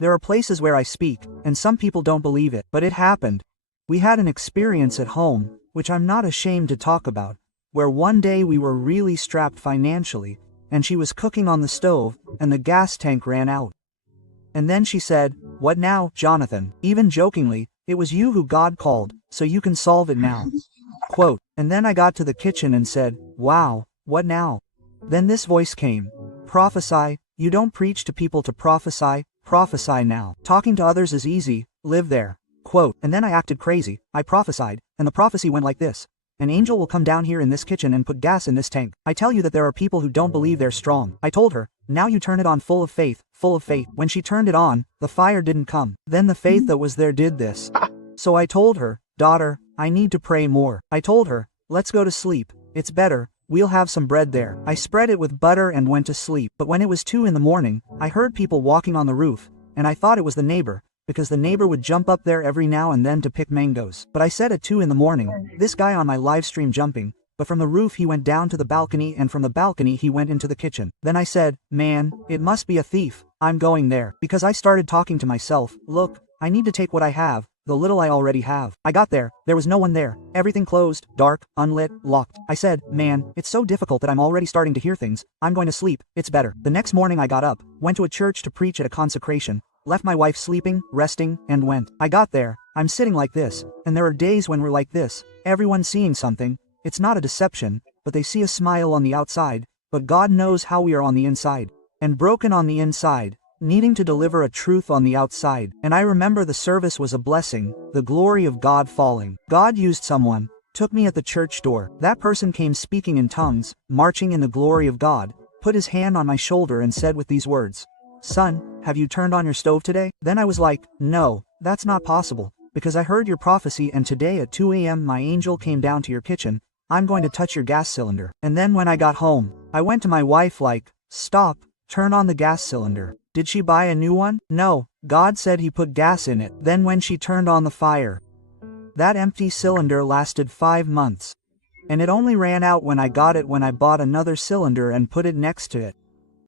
There are places where I speak, and some people don't believe it, but it happened. We had an experience at home, which I'm not ashamed to talk about, where one day we were really strapped financially, and she was cooking on the stove, and the gas tank ran out. And then she said, "What now, Jonathan?" Even jokingly, "It was you who God called, so you can solve it now." Quote, and then I got to the kitchen and said, "Wow, what now?" Then this voice came, "Prophesy, you don't preach to people to prophesy, prophesy now. Talking to others is easy, live there." Quote, and then I acted crazy, I prophesied, and the prophecy went like this. "An angel will come down here in this kitchen and put gas in this tank. I tell you that there are people who don't believe they're strong." I told her, "Now you turn it on full of faith, full of faith." When she turned it on, the fire didn't come. Then the faith that was there did this. So I told her, "Daughter, I need to pray more." I told her, "Let's go to sleep, it's better, we'll have some bread there." I spread it with butter and went to sleep. But when it was 2 in the morning, I heard people walking on the roof, and I thought it was the neighbor, because the neighbor would jump up there every now and then to pick mangoes. But I said at 2 in the morning, this guy on my live stream jumping, but from the roof he went down to the balcony and from the balcony he went into the kitchen. Then I said, "Man, it must be a thief, I'm going there." Because I started talking to myself, "Look, I need to take what I have, the little I already have." I got there was no one there, everything closed, dark, unlit, locked. I said, "Man, it's so difficult that I'm already starting to hear things, I'm going to sleep, it's better." The next morning I got up, went to a church to preach at a consecration, left my wife sleeping, resting, and went. I got there, I'm sitting like this, and there are days when we're like this, everyone's seeing something, it's not a deception, but they see a smile on the outside, but God knows how we are on the inside. And broken on the inside, needing to deliver a truth on the outside. And I remember the service was a blessing, the glory of God falling. God used someone, took me at the church door. That person came speaking in tongues, marching in the glory of God, put his hand on my shoulder and said with these words, "Son, have you turned on your stove today?" Then I was like, "No, that's not possible, because I heard your prophecy and today at 2 a.m. my angel came down to your kitchen, I'm going to touch your gas cylinder." And then when I got home, I went to my wife like, "Stop, turn on the gas cylinder." Did she buy a new one? No, God said he put gas in it. Then when she turned on the fire, that empty cylinder lasted 5 months. And it only ran out when I got it when I bought another cylinder and put it next to it.